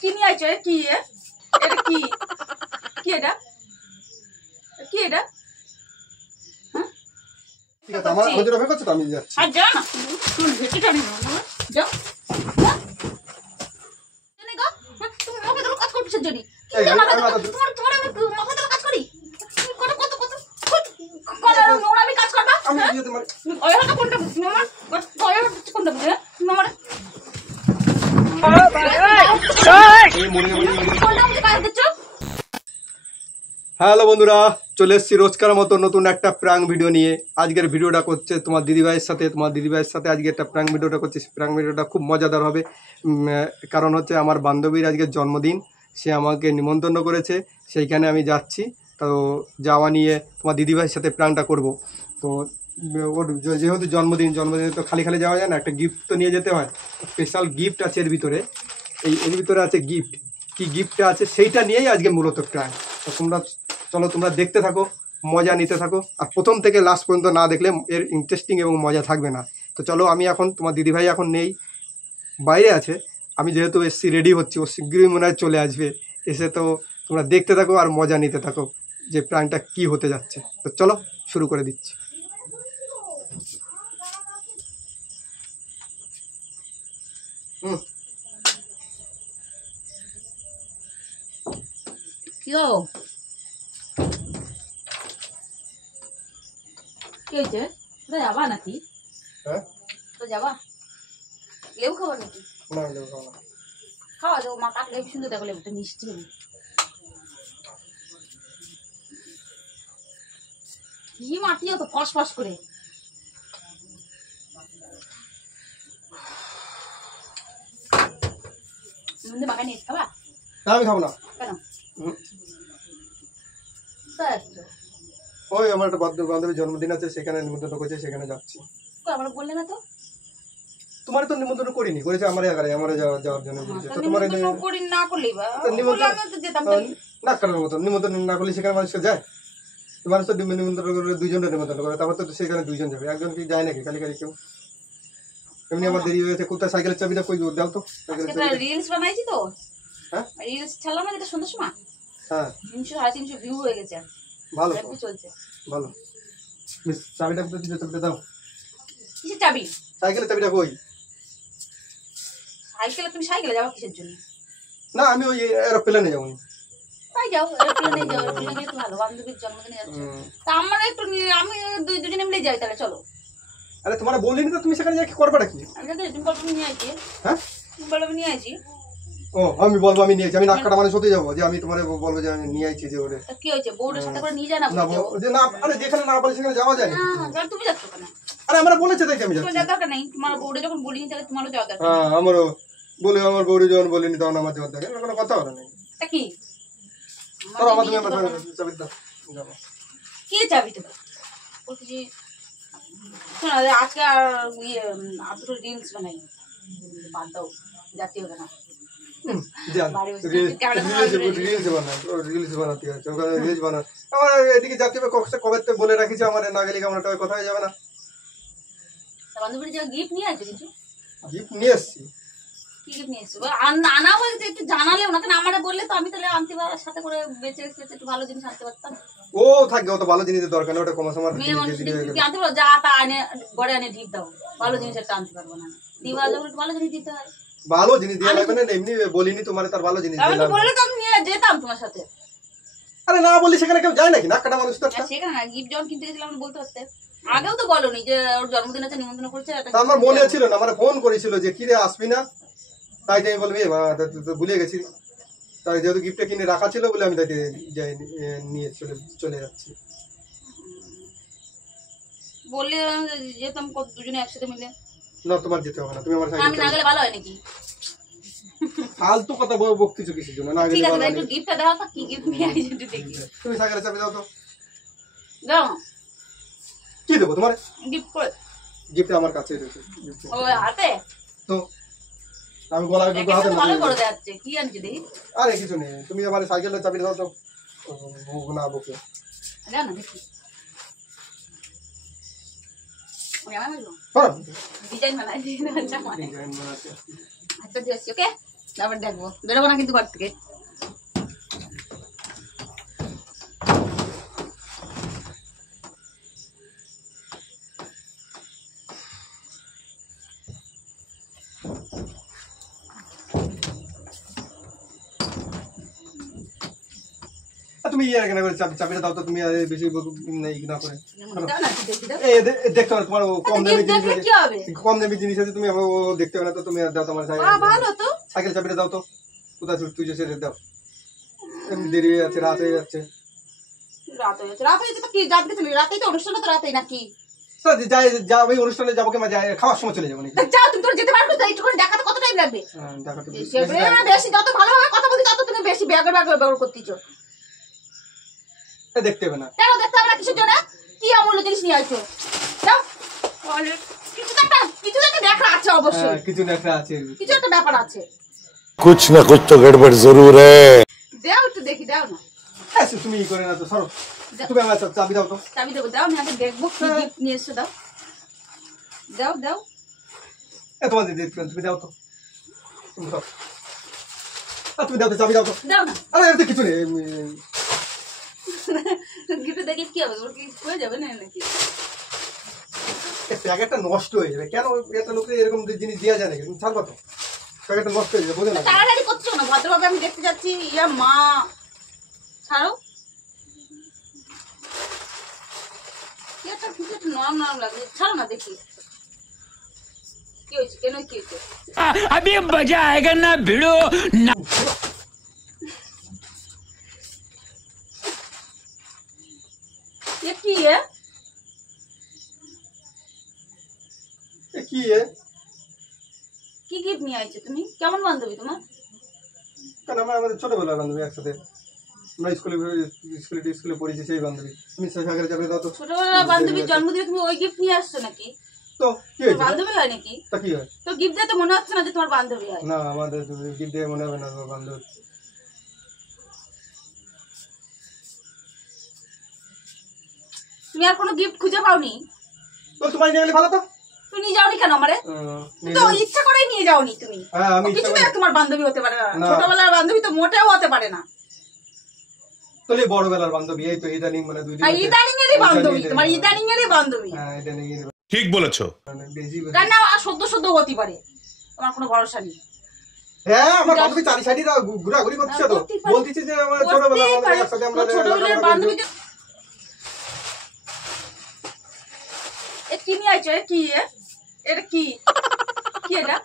কি নিয়ে আইছো? কি এটা কি কি এটা কি এটা? ঠিক আছে, আমার জন্য অপেক্ষা করছো তো, আমি যাচ্ছি। আর যা না, তুই ভেটে টানি না, যাও। জানি গো, তুমি আমাকে তো কাজ করছিস জনি। কি মাথা তোমার আমি মাথা তো কাজ করি। কত কত কত কত নোংরা আমি কাজ করবা? আমি দিয়ে তোমার ওই হাতে কোনটা মামা? ওই হাতে কোনটা বুঝে? মামা হ্যালো বন্ধুরা, চলে এসেছি রোজকার মতো নতুন একটা প্র্যাঙ্ক ভিডিও নিয়ে। আজকের ভিডিওটা করছে তোমার দিদিভাইয়ের সাথে আজকে একটা প্র্যাঙ্ক ভিডিওটা করছি। প্র্যাঙ্ক ভিডিওটা খুব মজাদার হবে, কারণ হচ্ছে আমার বান্ধবীর আজকে জন্মদিন। সে আমাকে নিমন্ত্রণ করেছে, সেইখানে আমি যাচ্ছি। তো যাওয়া নিয়ে তোমার দিদিভাইয়ের সাথে প্র্যাঙ্কটা করব। তো ওর যেহেতু জন্মদিনে তো খালি খালি যাওয়া যায় না, একটা গিফট তো নিয়ে যেতে হয়। স্পেশাল গিফট আছে এর ভিতরে, এর ভিতরে আছে গিফট। কি গিফটটা আছে সেইটা নিয়েই আজকে মূলত প্র্যাঙ্ক। তো তোমরা দেখতে থাকো, মজা নিতে থাকো। আর প্রথম থেকে লাস্ট পর্যন্ত না দেখলে এর ইন্টারেস্টিং এবং মজা থাকবে না। তো চলো, আমি এখন তোমার দিদিভাই এখন নেই, বাইরে আছে। আমি যেহেতু এসছি, রেডি হচ্ছি, ও শীঘ্রই মনে হয় চলে আসবে। এসে তো তোমরা দেখতে থাকো আর মজা নিতে থাকো যে প্র্যাঙ্কটা কি হতে যাচ্ছে। তো চলো শুরু করে দিচ্ছি। কিও কি হয়েছে? কোথায় যাবা নাকি? হ্যাঁ, তো যাবা? লেবু খাবার নাকি? না লেবু খাবো না। খাওয়া যাবো, মা কাক লেবু সুন্দর, দেখো লেবুটা মিষ্টি লেবু। কি মাটিও তো ফস ফস করে। মাখাই নিয়ে খাবা? না আমি খাবো না। কেন? ওই আমার একটা বান্ধবীর জন্মদিন আছে, সেখানে নিমন্ত্রণ করেছে, সেখানে যাচ্ছি। আমার বললে না তো? তোমার তো নিমন্ত্রণ করিনি, করেছে আমার একারে, আমার যাওয়ার জন্য বলছে। তো তোমার করি না করলেই বা যেতাম। না করার মতো নিমন্ত্রণ না করলে সেখানে মানুষ যায়? মানুষ তো নিমন্ত্রণ করে দুইজনের নিমন্ত্রণ করে, তারপর তো সেখানে দুইজন যাবে, একজন কি যায় নাকি খালি খালি কেউ? এমনি আমার দেরি হয়ে গেছে। কোথায় সাইকেলের চাবিটা কই দাও তো? রিলস বানাইছি তো। হ্যাঁ, রিলস ছাড়লাম না যেটা সন্ধ্যার সময়। হ্যাঁ 300-350 ভিউ হয়ে গেছে। ভালো চলছে ভালো। চাবিটা চাবিটা দাও। কিসের চাবি? সাইকেলের চাবিটা কই? সাইকেলে? তুমি সাইকেলে যাবা কিসের জন্য? না আমি ওই এরোপ্লেনে যাবো। তাই যাও, এরোপ্লেনে যাও। এরোপ্লেনে তো ভালো, বান্ধবীর জন্মদিনে যাচ্ছে। তা আমরা একটু আমি দুজনে মিলে যাই তাহলে, চলো। আরে তোমার বলিনি তো, তুমি সেখানে যাই কি করবে নাকি? আমি জানি তুমি বলবো নিয়ে আইছি। হ্যাঁ, তুমি বলবো নিয়ে আইছি। ও আমি বলবো আমি নিয়েছি, আমি নাক কাটা মানুষ হতে যাবো যে আমি তোমার বলবো যে আমি নিয়ে আইছি যে ওরে? কি হয়েছে, বউরের সাথে করে নিয়ে যায় না? না আরে যেখানে না বলে সেখানে যাওয়া যায় না। তুমি যাচ্ছ কেন? আরে আমরা বলেছে দেখি আমি যাচ্ছি। তোমার যাওয়ার দরকার নেই, তোমার বউরে যখন বলিনি তাহলে তোমারও যাওয়ার দরকার। হ্যাঁ আমারও বলে, আমার বউরে যখন বলিনি তখন আমার যাওয়ার দরকার, কোনো কথা বলে নেই। তা কি আমাদের চাবি দাও। কি চাবি তো বলছি? শোনো, আজকে আর দুটো রিলস বানাই, বাদ দাও, যাতে হবে না। এদিকে যাতে কবে বলে রাখিছে আমার, না গেলে আমরা কথা হয়ে যাবে না? বান্ধবীর যে গিফট নিয়ে আসছে, কিছু গিফট নিয়ে এসছি। কি গিফট নিয়ে এসছো? আনা বলতে একটু জানালেও না কেন? আমারে বললে তো আমি তাহলে আনতে পারার সাথে করে বেঁচে একটু ভালো জিনিস আনতে পারতাম। ও থাকবে, অত ভালো জিনিসের দরকার নেই, ওটা কম সময় আনতে পারো, যা তা আনে গড়ে আনে ঢিপ দাও, ভালো জিনিস একটা আনতে পারবো না? দিবা যখন ভালো জিনিস দিতে হয়। ভালো জিনিস দিয়ে লাগবে না, এমনি বলিনি তোমার তার ভালো জিনিস আমি তো বললে তো আমি নিয়ে যেতাম তোমার সাথে। আরে না বললি সেখানে কেউ যায় নাকি? না কাটা মানুষ তো সেখানে না, গিফট যখন কিনতে গেছিলাম বলতে পারতে। আগেও তো বলোনি যে ওর জন্মদিন আছে, নিমন্ত্রণ করছে। আমার মনে ছিল না, আমার ফোন করেছিল যে কিরে আসবি না, তাই আমি বলবি ভুলে গেছি। তাই যেহেতু গিফটটা কিনে রাখা ছিল বলে আমি তাকে যাই নিয়ে চলে যাচ্ছি। বললে যেতাম দুজনে একসাথে মিলে। না তোমার যেতে হবে না, তুমি আমার সাথে। আমি না গেলে ভালো হয় নাকি? ফালতু কথা বকতেছো কিসের জন্য? না গেলে ঠিক আছে, ভালো হয়। একটু গিফটটা দাও তো, কি গিফট নিয়ে আইছো একটু দেখি। তুমি সাইকেলের চাবি দাও তো। দাও। কি দেবো তোমার? গিফট করে। গিফট আমার কাছেই রয়েছে। ও হাতে তো আমি গলা হাতে ভালো করে যাচ্ছে। কি আনছি দেখি? আরে কিছু নেই, তুমি আমার সাইকেলের চাবি দাও তো। না বকে দাও না দেখি। ডিজাইন বানাই দিই না জামা। ডিজাইন বানাতে আচ্ছা দিয়েছি, ওকে। তারপর দেখবো, বেরোবো না কিন্তু ঘর থেকে। তুমি ইয়ে কেন করে চাবিটা দাও তো, তুমি বেশি না করে দাও না, দেখি দাও। দেখতে হবে তোমার কম দামি জিনিস দেখলে কি হবে? কম দামি জিনিস আছে, তুমি ও দেখতে হবে না তো, তুমি দাও তোমার ভালো তো। সাইকেল চাবিটা দাও তো, কোথায় তুই যে সেটা দাও, এমনি দেরি হয়ে যাচ্ছে, রাত হয়ে যাচ্ছে। রাত হয়েছে তো কি, রাতে চলে, রাতেই তো অনুষ্ঠান, তো রাতেই নাকি? যাই যা, ওই অনুষ্ঠানে যাবো কিংবা খাওয়ার সময় চলে যাবো নাকি? যাও, তুমি তোর যেতে পারবে তো, একটুখানি দেখাতে কত টাইম লাগবে? বেশি যত ভালোভাবে কথা বলছি তত তুমি বেশি ব্যাগের ব্যবহার করতেছো। দেখতে হবে না কেন দেখতে হবে না? কিসের জন্য? কি অমূল্য জিনিস নিয়ে আসছো? যাও, কিছু একটা দেখা আছে অবশ্যই, কিছু না একটা আছে, কিছু একটা ব্যাপার আছে। कुछ न कुछ तो गड़बड़ जरूर है। দাও একটু দেখি, দাও না। তুমি ই করে না তো, সরো তুমি আমার চাবি দাও তো। চাবি দেবো, দাও, আমি আগে দেখবো কি গিফট নিয়ে এসছো। দাও দাও দাও, তোমার দিদি তুমি দাও তো, তুমি দাও, তুমি দাও তো, চাবি দাও তো। দাও না। আরে এর তো কিছু নেই, গিফট দেখি কি হবে, ওর কি হয়ে যাবে না নাকি? প্যাকেটটা নষ্ট হয়ে যাবে। কেন একটা লোকে এরকম জিনিস দেওয়া যায় নাকি? তুমি ছাড়বা তো, প্যাকেটটা নষ্ট হয়ে যাবে, বোঝো না? তাড়াতাড়ি করছো না, ভদ্রভাবে আমি দেখতে যাচ্ছি। ইয়া মা, ছাড়ো। কি একটা কিছু একটা নরম নরম লাগে, ছাড়ো না দেখি কি হয়েছে, কেন কি হয়েছে। अभी मजा आएगा ना भिड़ो ना। ये की है? কি এ? কি গিফট নিয়ে আইছো তুমি? কেমন বান্ধবী তোমার? কেন আমাদের ছোটবেলার বান্ধবী, একসাথে আমরা স্কুলে পড়েছি, সেই বান্ধবী। তুমি সাগরে যাবে দাও তো। ছোটবেলার বান্ধবীর জন্মদিনে তুমি ওই গিফট নিয়ে আসছো নাকি? তো কি হয়েছে? বান্ধবী হয় নাকি? তা কি হয়? তো গিফট দিয়ে তো মনে হচ্ছে না যে তোমার বান্ধবী হয়। না, আমাদের গিফট দিয়ে মনে হবে না তোমার বান্ধবী। তুমি আর কোনো গিফট খুঁজে পাওনি? তো তোমার নিয়ে গেলে ভালো তো। তুমি নিয়ে যাওনি কেন আমারে? তো ইচ্ছা করেই নিয়ে যাওনি তুমি। হ্যাঁ, আমি কিছুতেই তোমার বান্ধবী হতে পারে না, না। ছোটবেলার বান্ধবী তো মোটেও হতে পারে না। তোলে বড়বেলার বান্ধবী, এই তো ইদানিং মানে 2 দিন। আর ইদানিং এরই বান্ধবী, তোমার ইদানিং এরই বান্ধবী। হ্যাঁ, ইদানিং ठीक बोलेছো। বেশি। কেন আর সদ্য হতে পারে, তোমার কোনো ভরসা নেই। হ্যাঁ, আমার বান্ধবী চারি সাইডে ঘোরাঘুরি করছে তো, বলতেছি যে আমার ছোটবেলার বান্ধবী, একসাথে আমরা ছোটবেলার বান্ধবী। এ কি নিয়ে আইছো? এ কি? এটা কি? কি এটা?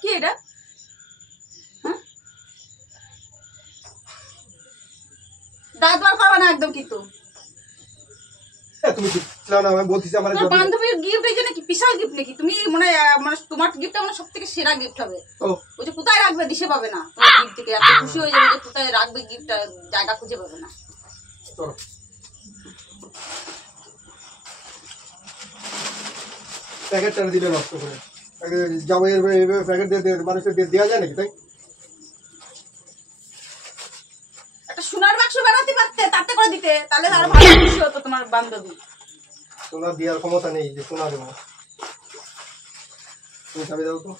কি এটা? হ্যাঁ, দাঁত বার করবা না একদম কিন্তু। তুমি ছিল না, আমি বলতেছি আমার তোমার বান্ধবীর গিফট এই যে নাকি বিশাল গিফট নাকি? তুমি মানে তোমার গিফটটা মানে সবথেকে সেরা গিফট হবে। ওই যে কোথায় রাখবে দিশে পাবে না, তোমার গিফট থেকে এত খুশি হয়ে যাবে যে কোথায় রাখবে গিফটটা, জায়গা খুঁজে পাবে না। প্যাকেটটা দিলে নষ্ট করে যাবো, এর প্যাকেট দিয়ে মানুষের দেওয়া যায় নাকি? তাই একটা সোনার বাক্স বানাতে পারতে, তাতে করে দিতে, তাহলে আরো ভালো খুশি হতো তোমার বান্ধবী। সোনা দেওয়ার ক্ষমতা নেই যে সোনা দেবো। তুমি চাবি দাও তো।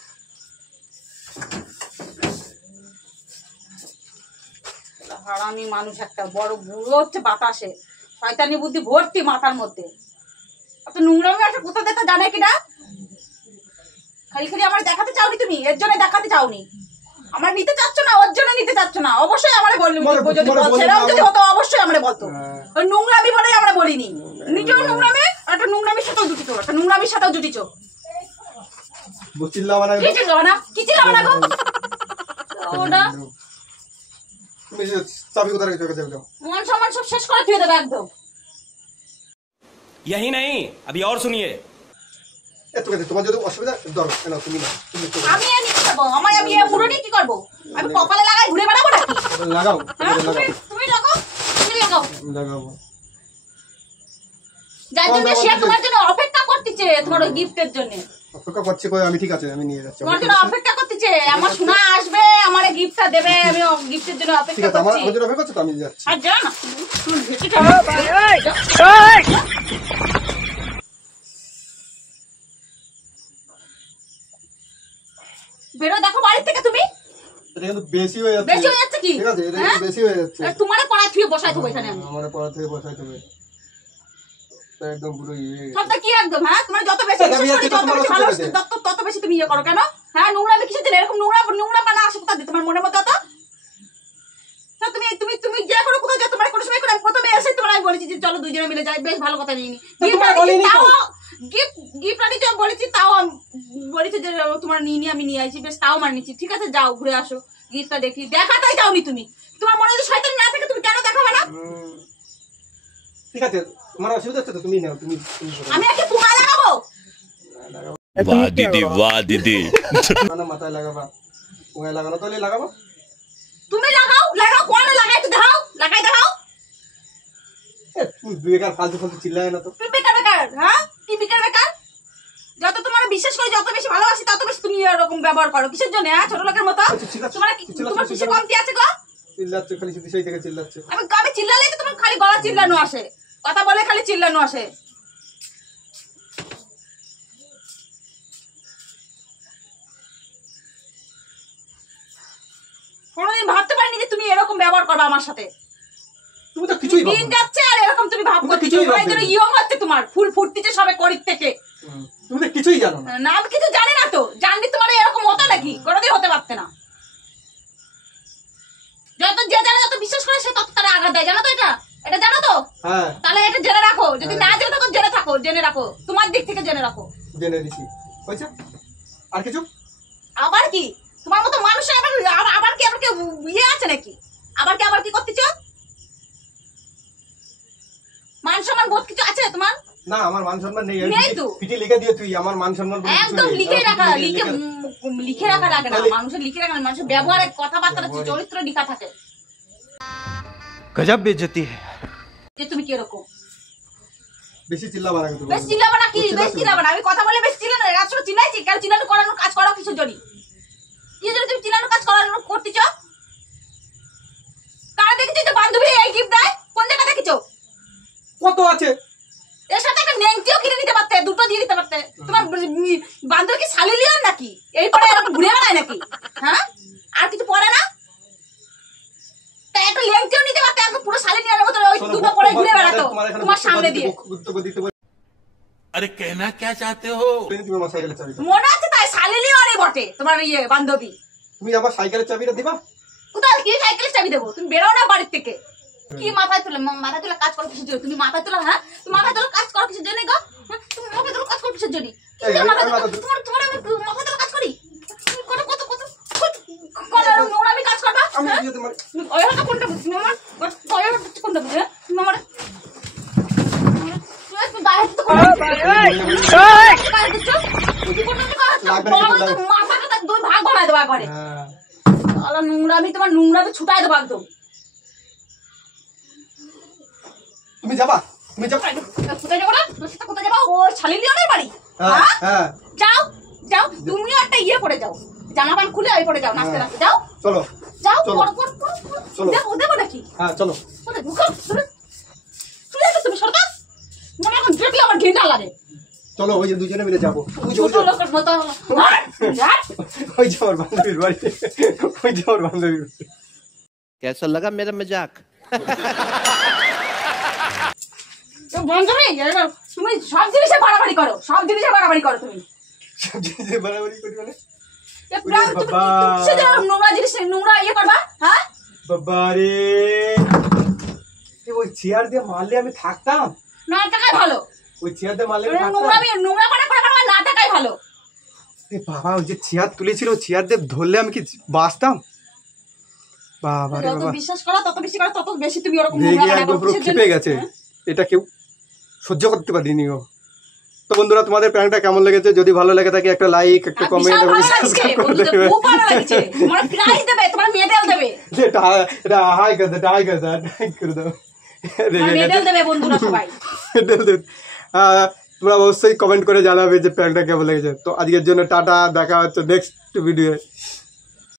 হারামি মানুষ একটা, বড় বুড়ো হচ্ছে বাতাসে, শয়তানি বুদ্ধি ভর্তি মাথার মধ্যে। এত নোংরামি আসে কোথা থেকে জানে কিনা? খালি খালি আমার দেখাতে চাওনি তুমি, এর জন্য দেখাতে চাওনি। আমার নিতে চাচ্ছ না, ওর জন্য নিতে চাচ্ছ না, অবশ্যই আমারে বললি। সেরাও যদি হতো অবশ্যই আমরা বলতো। ওই নোংরামি বলেই আমরা বলিনি। নিজেও নোংরামি, একটা নোংরামির সাথেও জুটিছো, একটা নোংরামির সাথেও জুটিছো। চিল্লাবা না, কি চিল্লাবা না? কি চিল্লাবা না গো? ওটা তুমি চাবি কোথায় রেখেছো? চাবি দাও। মান সম্মান সব শেষ করে দিয়ে দেবে একদম। यही नहीं, अभी और सुनिए। এত কথা, তোমার যদি অসুবিধা ধরো, কেন তুমি না, তুমি আমি আর নিতে পারবো, আমি মুড়ো নিয়ে কি করবো? আমি কপালে লাগাই ঘুরে বেড়াবো নাকি? লাগাও, হ্যাঁ, তুমি লাগাও, তুমি লাগাও। লাগাবো। যার জন্য সে তোমার জন্য অপেক্ষা করতেছে, তোমার ওই গিফটের জন্য অপেক্ষা করছে। কই আমি ঠিক আছে, আমি নিয়ে যাচ্ছি। তোমার জন্য অপেক্ষা করতেছে, আমার সোনা আসবে, আমারে গিফটটা দেবে, আমি গিফটের জন্য ঠিক অপেক্ষা আছে, আমার করছি। জন্য অপেক্ষা করছো তো, আমি যাচ্ছি। আর যা না, তুই ভেটে চল। বেরো দেখো বাড়ি থেকে তুমি। এটা কিন্তু বেশি হয়ে যাচ্ছে। বেশি হয়ে যাচ্ছে কি? ঠিক আছে, এটা হ্যাঁ? কিন্তু বেশি হয়ে যাচ্ছে। তোমারে পড়া থুয়ে বসাই দেবো এখানে আমি। আমার পড়া থেকে বসাই দেবে। তো একদম পুরো ইয়ে। সবটা কি একদম? হ্যাঁ, তোমার যত বেশি আমি বিশ্বাস করি, আজকে যত তোমার বেশি সাথে ভালোবাসি, বেঁধে। তত বেশি তুমি ইয়ে করো কেন? হ্যাঁ, নোংরা আমি কিসের দিলে? এরকম নোংরা পানা আসে কোথা দিয়ে তোমার মনের মধ্যে? তো না, তুমি তুমি তুমি যে কোনো কোথাও যাও, তোমার কোনো সময় করে আমি প্রথমে এসে তোমার আমি বলেছি যে চলো দুইজনে মিলে যাই, বেশ ভালো কথা নিয়ে নি। গিফট আনিছি বলেছি, তাও বলেছি যে তোমার নিয়ে নি, আমি নিয়ে আসি, বেশ তাও মানিয়েছি। ঠিক আছে, যাও ঘুরে আসো, গিফটটা দেখি। দেখাতেই যাওনি তুমি। তোমার মনে যদি শয়তান না থাকে তুমি কেন দেখাবে না? ঠিক আছে, তোমার অসুবিধা হচ্ছে তো তুমি নাও, তুমি করো। আমি আগে পুঙা লাগাবো। वाह दीदी वाह दीदी না মাথায় লাগাবা, ওখানে লাগানো তাহলে লাগাবো। তুমি লাগাও কোন লাগাই তো দেখাও, লাগাই দেখাও। তুমি বেকার ফালতু ফালতু চিল্লায় না তো। তুই বেকার, হ্যাঁ কি বেকার? যত তোমার বিশ্বাস করি, যত বেশি ভালোবাসি, তত বেশি তুমি এরকম ব্যবহার করো। কিসের জন্য? হ্যাঁ, ছোট লোকের মতো। আচ্ছা, ঠিক আছে, তোমার চিল্লাচ্ছ, কিসে কমতি আছে গো? চিল্লাচ্ছে খালি, শুধু সেই থেকে চিল্লাচ্ছে। আমি চিল্লালেই তো তোমার খালি গলা চিল্লানো আসে, কথা বলে খালি চিল্লানো আসে। কোনোদিন ভাবতে পারিনি যে তুমি এরকম ব্যবহার করবে আমার সাথে। তুমি তো কিছুই ভাবো দিন না। যাচ্ছে আর এরকম তুমি ভাবছো। তুমি তো কিছুই ভাবছো না। ইয়ং হচ্ছে তোমার, ফুল ফুটতিছে সবে করির থেকে। তুমি তো কিছুই জানো না। না, আমি কিছু জানি না তো। জানলি তোমার এরকম হতো নাকি? কোনোদিন হতে পারতে না। যত যে জানে, যত বিশ্বাস করে, সে তত তারা আঘাত দেয়। জানো তো এটা জানো তো? হ্যাঁ, তাহলে এটা জেনে রাখো। যদি না জেনে থাকো, জেনে রাখো। তোমার দিক থেকে জেনে রাখো। জেনে দিছি। হয়েছে? আর কিছু? আবার কি তোমার মতো মানুষের আবার কি ইয়ে আছে নাকি? আবার কি করতেছ? মান সম্মান বোধ কিছু আছে তোমার? না, আমার মান সম্মান নেই। নেই তো। পিঠে লিখে দিয়ে তুই আমার মান সম্মান বলে কিছু একদম নেই। লিখে রাখা, আমার লিখে রাখা লাগে না। তাহলে- মানুষের লিখে রাখা, মানুষের ব্যবহারে, কথাবার্তা, চরিত্র লেখা থাকে गजब बेइज्जती है যে তুমি কিরকম। বেশি চিল্লাবা না কিন্তু। বেশ চিল্লাবা না কি? বেশ চিল্লাবা না। আমি কথা বলে বেশ চিল্লানো, আসলে চিল্লাইছি কেন? চিল্লানো করানোর কাজ করো কিছু জন্য। কি জন্য তুমি চিল্লানোর কাজ করানোর করতেছ? কারা দেখেছো যে বান্ধবী এই গিফট দেয়? কোন জায়গা দেখেছো? কত আছে? এর সাথে একটা নেংটিও কিনে নিতে পারতে, দুটো দিয়ে দিতে পারতে। তোমার বান্ধবী কি শালিলিয়ন নাকি? এই পরে এরকম ঘুরে বেড়ায় নাকি? হ্যাঁ, আর কিছু পরে না? তাই একটা লেংটিও নিতে পারতে, একদম পুরো শালিলিয়নের মতো ওই দুটো পরে ঘুরে বেড়াতো তোমার সামনে দিয়ে। বক্তব্য দিতে বলে अरे कहना क्या चाहते हो তুমি আমার সাইকেলের চাবিটা। মনে আছে তাই? শালিলিয়নই বটে তোমার ইয়ে বান্ধবী। তুমি আমার সাইকেলের চাবিটা দিবা? কোথায় কি সাইকেলের চাবি দেবো? তুমি বেরো না বাড়ির থেকে। কি মাথায় তুলে কাজ করো কিসের জন্য? তুমি মাথায় তোলা, হ্যাঁ, তুমি মাথায় তোলা কাজ করো কিসের জন্য গো? হ্যাঁ, তুমি মাথায় তোলা কাজ করো কিসের জন্য? তোমার মাথায় তোলা কাজ করি? কত কত কত কত নোংরামি কাজ করবা? আমি হ্যাঁ? দিয়ে তোমার ওই হাতে কোনটা বুঝি মামা? ওই হাতে কোনটা বুঝি? হ্যাঁ, মামার গায়ে হাতে তো মাথাটা দুই ভাগ বানায় দেবো একবারে। হ্যাঁ। নোংরামি ছুটাই দেবো একদম। তুমি যাবা? তুমি যাবা? কোথায় যাবো না? তোর সাথে কোথায় যাবো? ও শালিলিয়নের বাড়ি? হ্যাঁ, হ্যাঁ? হ্যাঁ। যাও তুমিও একটা ইয়ে পরে যাও, জামা প্যান্ট খুলে ওই পরে যাও, নাচতে নাচতে যাও। চলো। যাও, চলো। চলো। দেবো নাকি? হ্যাঁ, চলো। তুমি সরতা মনে এখন দেখলে আমার ঘৃণা লাগে। চলো, ওই যে দুজনে মিলে যাবো। ছোট লোকের মতো ওই যে আমার বান্ধবীর বাড়ি। ওই যে আমার বান্ধবীর বাড়ি। कैसा लगा मेरा मजाक বান্ধবী, তুমি সব জিনিসে বাড়াবাড়ি করো, তুমি। সব জিনিসে বাড়াবাড়ি করি মানে? তুমি কিসের জন্য নোংরা জিনিস নোংরা ইয়ে করবা? হ্যাঁ, বাবারে, ওই চেয়ার দিয়ে মারলে আমি থাকতাম? না টাকাই ভালো। ওই চেয়ার দিয়ে মারলে আমি থাকতাম? নোংরা পাড়া করে না টাকাই ভালো। এ বাবা, ওই যে চেয়ার তুলেছিল, চেয়ার দিয়ে ধরলে আমি কি বাঁচতাম? বাবা রে যত বাবা, বিশ্বাস করো তত বেশি করো, তত বেশি তুমি ওরকম রেগে নোংরা একদম করো। পুরো কিসের জন্য? খেপে গেছে। হ্যাঁ? এটা কেউ সহ্য করতে পারিনি ও। তো বন্ধুরা, তোমাদের প্র্যাঙ্কটা কেমন লেগেছে? যদি ভালো লাগে থাকে একটা লাইক, একটা আর কমেন্ট বিশাল এবং ভালো লাগছে, সাবস্ক্রাইব করে বন্ধুদের দেবে। খুব ভালো লাগছে। তোমার প্রাইজ দেবে, তোমার মেডেল দেবে। এটা হাই করে দাও, হাই করে দাও, হাই করে দাও। রেগে গেছে। মেডেল দেবে বন্ধুরা সবাই। মেডেল দেবে। তোমরা অবশ্যই কমেন্ট করে জানাবে যে প্র্যাঙ্কটা কেমন লেগেছে। তো আজকের জন্য টাটা, দেখা হচ্ছে নেক্সট ভিডিও।